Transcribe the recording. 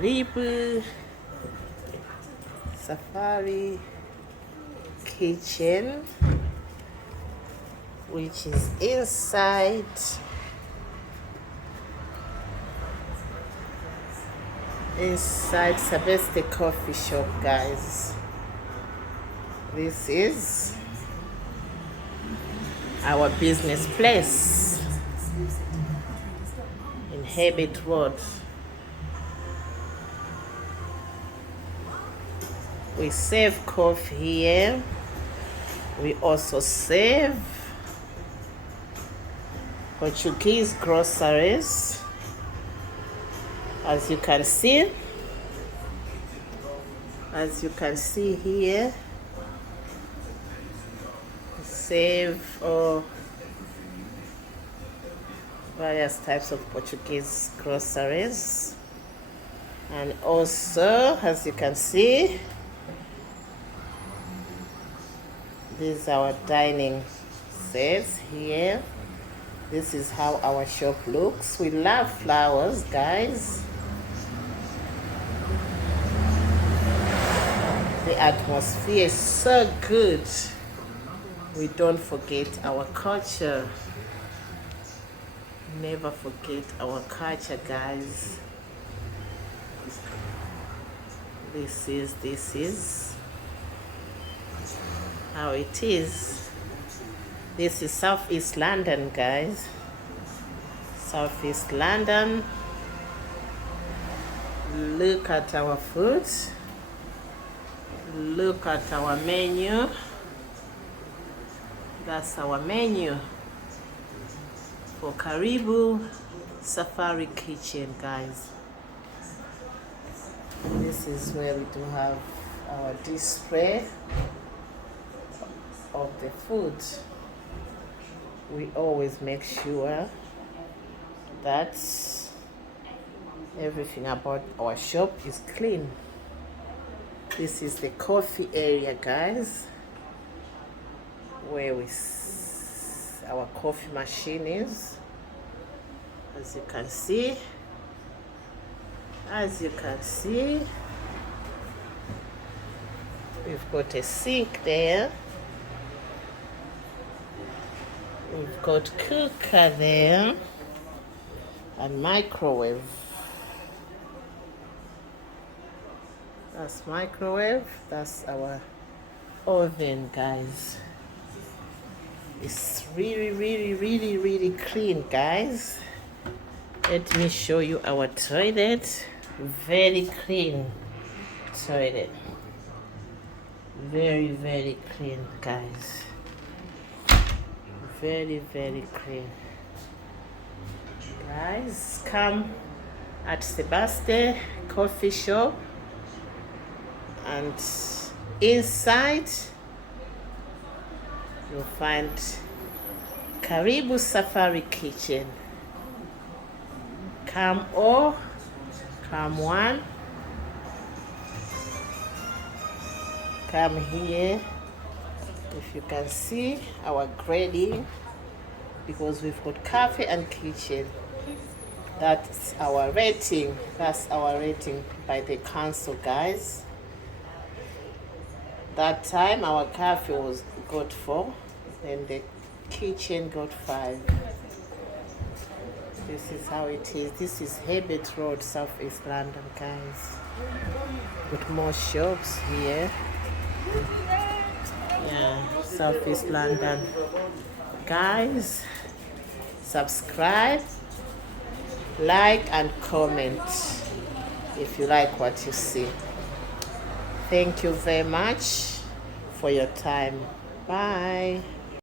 Karibu Safari Kitchen, which is inside Sebeste coffee shop, guys. This is our business place in Habit Road. We serve coffee here. We also serve Portuguese groceries. As you can see here, we serve various types of Portuguese groceries. And also, as you can see, these are our dining sets here. This is how our shop looks. We love flowers, guys. The atmosphere is so good. We don't forget our culture. Never forget our culture, guys. This is how it is. This is Southeast London, guys. Southeast London. Look at our food. Look at our menu. That's our menu for Karibu Safari Kitchen, guys. This is where we do have our display of the food. We always make sure that everything about our shop is clean. This is the coffee area, guys, where our coffee machine is. As you can see, we've got a sink there. We've got cooker there and microwave. That's microwave. That's our oven, guys. It's really clean, guys. Let me show you our toilet. Very clean toilet. Very clean, guys. Very clean. Guys, come at Sebeste coffee shop, and inside you'll find Karibu Safari Kitchen. Come all, come one, come here. If you can see our grading, because we've got cafe and kitchen. That's our rating. That's our rating by the council, guys. That time our cafe got 4, and the kitchen got 5. This is how it is. This is Habit Road, Southeast London, guys. With more shops here. Yeah, Southeast London. Guys, subscribe, like and comment if you like what you see. Thank you very much for your time. Bye.